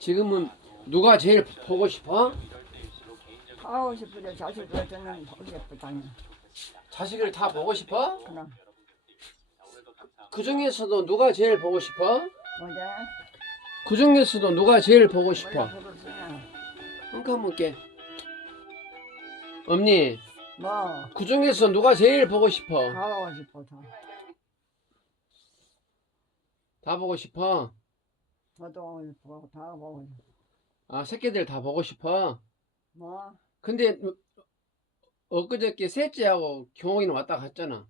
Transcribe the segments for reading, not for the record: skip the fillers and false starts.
지금은 누가 제일 보고 싶어? 하고 싶은데 자식들 저는 보고 싶다니. 자식을 다 보고 싶어? 그럼 그 중에서도 누가 제일 보고 싶어? 뭐지? 그 중에서도 누가 제일 보고 싶어? 원래 부르시나? 한번 볼게. 엄니, 뭐 그 중에서 누가 제일 보고 싶어? 가고 싶어 다. 다 보고 싶어? 저도 보고 싶고 다 보고 싶어. 아, 새끼들 다 보고 싶어? 뭐 근데 엊그저께 셋째하고 경옥이는 왔다 갔잖아.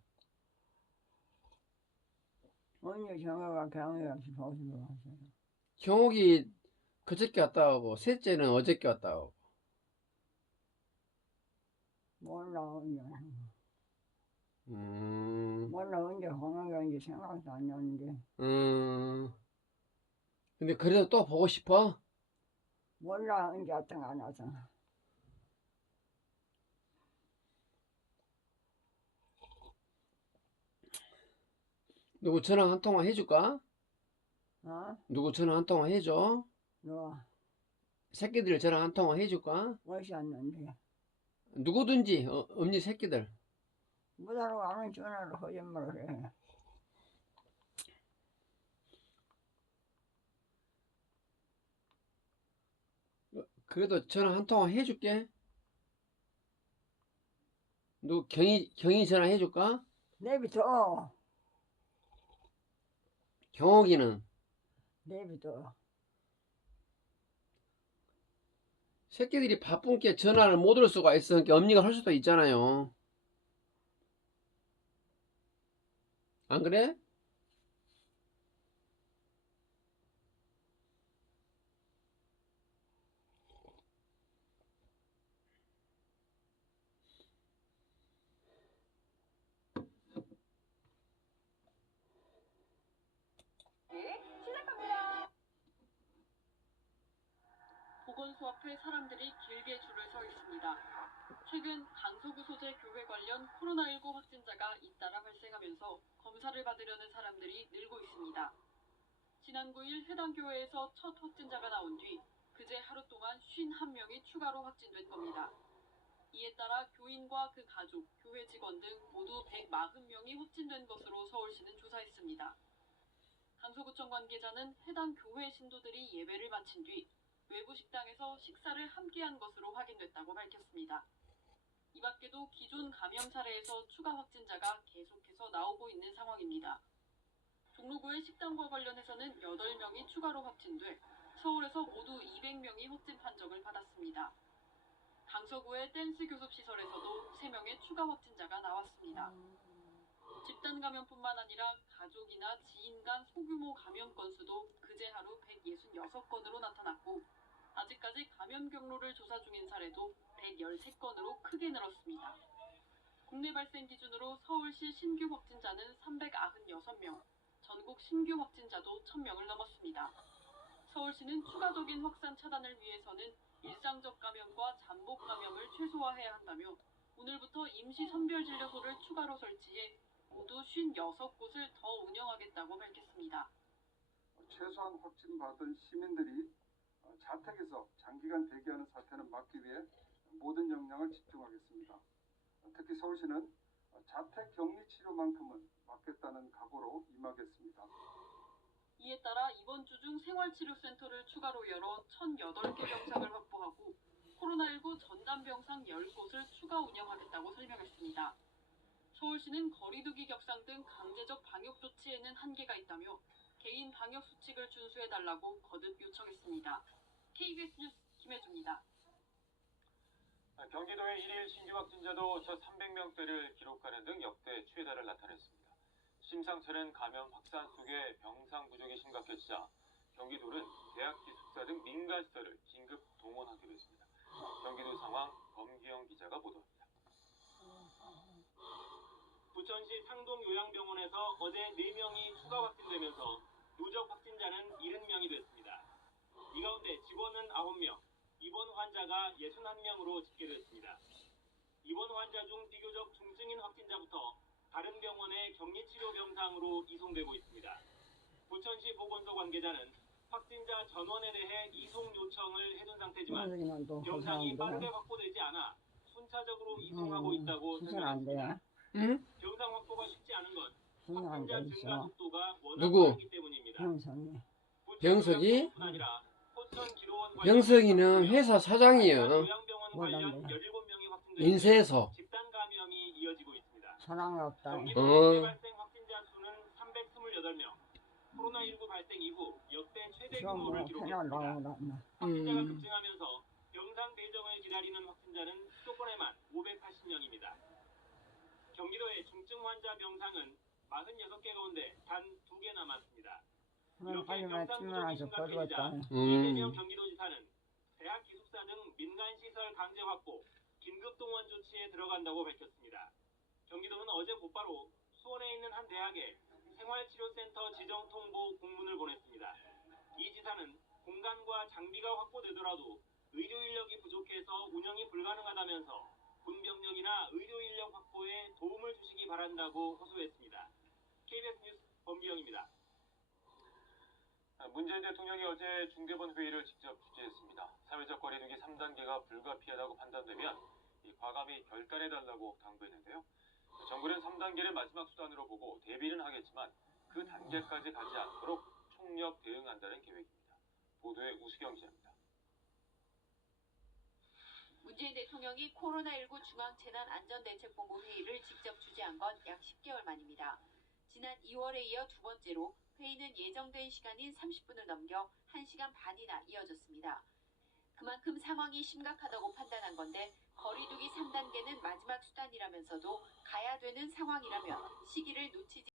언니 경호가 경호가 보고 싶어. 경옥이 그저께 왔다 가고 셋째는 어저께 왔다 가고. 몰라 언니. 음, 몰라 언제 공항가 언제 생각도 안 나는데. 근데 그래도 또 보고 싶어? 몰라 언제 왔던 안 와서. 누구 전화 한 통화 해줄까? 어? 누구 전화 한 통화 해줘? 너 새끼들 전화 한 통화 해줄까? 멋이 왔는데. 누구든지 엄니 새끼들. 뭐다로 아는 전화로 거짓말을 해. 그래도 전화 한 통화 해줄게. 누구 경이 전화 해줄까? 내비둬. 경옥이는 내비둬. 새끼들이 바쁜 게 전화를 못 올 수가 있으니까 엄니가 할 수도 있잖아요. 안 그래? 보건소 앞에 사람들이 길게 줄을 서 있습니다. 최근 강서구 소재 교회 관련 코로나19 확진자가 잇따라 발생하면서 검사를 받으려는 사람들이 늘고 있습니다. 지난 9일 해당 교회에서 첫 확진자가 나온 뒤 그제 하루 동안 51명이 추가로 확진된 겁니다. 이에 따라 교인과 그 가족, 교회 직원 등 모두 140명이 확진된 것으로 서울시는 조사했습니다. 강서구청 관계자는 해당 교회 신도들이 예배를 마친 뒤 외부 식당에서 식사를 함께한 것으로 확인됐다고 밝혔습니다. 이 밖에도 기존 감염 사례에서 추가 확진자가 계속해서 나오고 있는 상황입니다. 종로구의 식당과 관련해서는 8명이 추가로 확진돼 서울에서 모두 200명이 확진 판정을 받았습니다. 강서구의 댄스 교습시설에서도 3명의 추가 확진자가 나왔습니다. 집단 감염뿐만 아니라 가족이나 지인 간 소규모 감염 건수도 그제 하루 166건으로 나타났고 아직까지 감염 경로를 조사 중인 사례도 113건으로 크게 늘었습니다. 국내 발생 기준으로 서울시 신규 확진자는 396명, 전국 신규 확진자도 1000명을 넘었습니다. 서울시는 추가적인 확산 차단을 위해서는 일상적 감염과 잠복 감염을 최소화해야 한다며 오늘부터 임시 선별진료소를 추가로 설치해 모두 56곳을 더 운영하겠다고 밝혔습니다. 최소한 확진받은 시민들이 자택에서 장기간 대기하는 사태는 막기 위해 모든 역량을 집중하겠습니다. 특히 서울시는 자택 격리 치료만큼은 막겠다는 각오로 임하겠습니다. 이에 따라 이번 주 중 생활치료센터를 추가로 열어 1,008개 병상을 확보하고 코로나19 전담 병상 10곳을 추가 운영하겠다고 설명했습니다. 서울시는 거리두기 격상 등 강제적 방역 조치에는 한계가 있다며 개인 방역 수칙을 준수해달라고 거듭 요청했습니다. KBS 뉴스 김혜주입니다. 경기도의 1일 신규 확진자도 첫 300명대를 기록하는 등 역대 최다를 나타냈습니다. 심상찮은 감염 확산 속에 병상 부족이 심각해지자 경기도는 대학 기숙사 등 민간 시설을 긴급 동원하기로 했습니다. 경기도 상황 검기영 기자가 보도합니다. 부천시 상동요양병원에서 어제 4명이 추가 확진되면서 누적 확진자는 70명이 됐습니다. 이 가운데 직원은 9명, 입원 환자가 61명으로 집계됐습니다. 입원 환자 중 비교적 중증인 확진자부터 다른 병원의 격리치료 병상으로 이송되고 있습니다. 부천시 보건소 관계자는 확진자 전원에 대해 이송 요청을 해둔 상태지만 여기는 또 병상이 빠르게 허사한데 확보되지 않아 순차적으로 이송하고 있다고 수선 안 돼. 설명했습니다. 응? 병상 확보가 쉽지 않은 건 수선 안 확진자 돼 증가 있어. 속도가 워낙 누구? 빠르기 때문입니다. 형성이. 병석이? 뿐 아니라 포천 기로원 관련 병석이는 회사 사장이에요. 요양병원 관련 뭐란데? 17명이 확진돼 인쇄소. 집단 감염이 이어지고 있습니다. 사랑이 없다. 경기도 어. 현재 발생 확진자 수는 328명. 코로나19 발생 이후 역대 최대 그럼 뭐 규모를 패널 기록했습니다. 나오나. 확진자가 음. 급증하면서 병상 배정을 기다리는 확진자는 수도권에만 580명입니다. 경기도의 중증 환자 병상은 46개 가운데 단 2개 남았습니다. 그럼 빨리 말씀하셔 버렸다. 이재명 경기도지사는 대학 기숙사 등 민간 시설 강제 확보, 긴급 동원 조치에 들어간다고 밝혔습니다. 경기도는 어제 곧바로 수원에 있는 한 대학에 생활치료센터 지정 통보 공문을 보냈습니다. 이 지사는 공간과 장비가 확보되더라도 의료 인력이 부족해서 운영이 불가능하다면서 군병력이나 의료 인력 확보에 도움을 주시기 바란다고 호소했습니다. KBS 뉴스 범기영입니다. 문재인 대통령이 어제 중대본 회의를 직접 주재했습니다. 사회적 거리두기 3단계가 불가피하다고 판단되면 과감히 결단해달라고 당부했는데요. 정부는 3단계를 마지막 수단으로 보고 대비는 하겠지만 그 단계까지 가지 않도록 총력 대응한다는 계획입니다. 보도에 우수경 기자입니다. 문재인 대통령이 코로나19 중앙재난안전대책본부 회의를 직접 주재한 건 약 10개월 만입니다. 지난 2월에 이어 두 번째로 회의는 예정된 시간인 30분을 넘겨 1시간 반이나 이어졌습니다. 그만큼 상황이 심각하다고 판단한 건데 거리두기 3단계는 마지막 수단이라면서도 가야 되는 상황이라면 시기를 놓치지